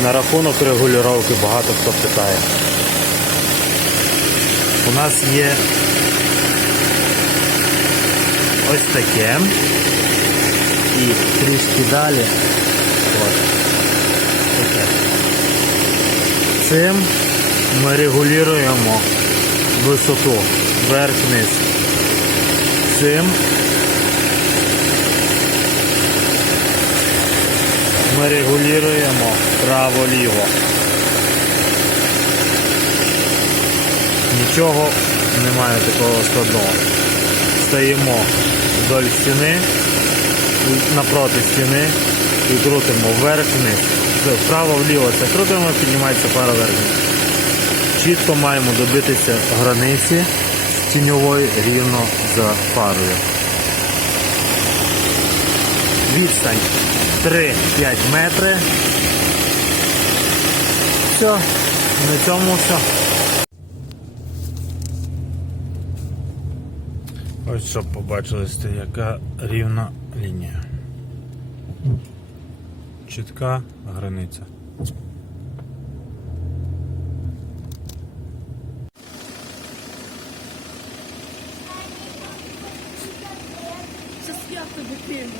На рахунок регулювання багато хто питає. У нас є ось таке. І трішки далі. От. Таке. Цим ми регулюємо висоту вверх-вниз. Цим ми регулюємо право-ліво. Нічого немає такого складного. Стоїмо вдоль стіни, напроти стіни і крутимо вверх-вниз. Вправо-вліво це крутимо, піднімається пара вверх. Чітко маємо добитися границі тіньової рівно за парою. Відстань 3-5 метри. Все, на цьому все. Ось щоб побачили, сте, яка рівна лінія. Чітка границя. Це свято дитина.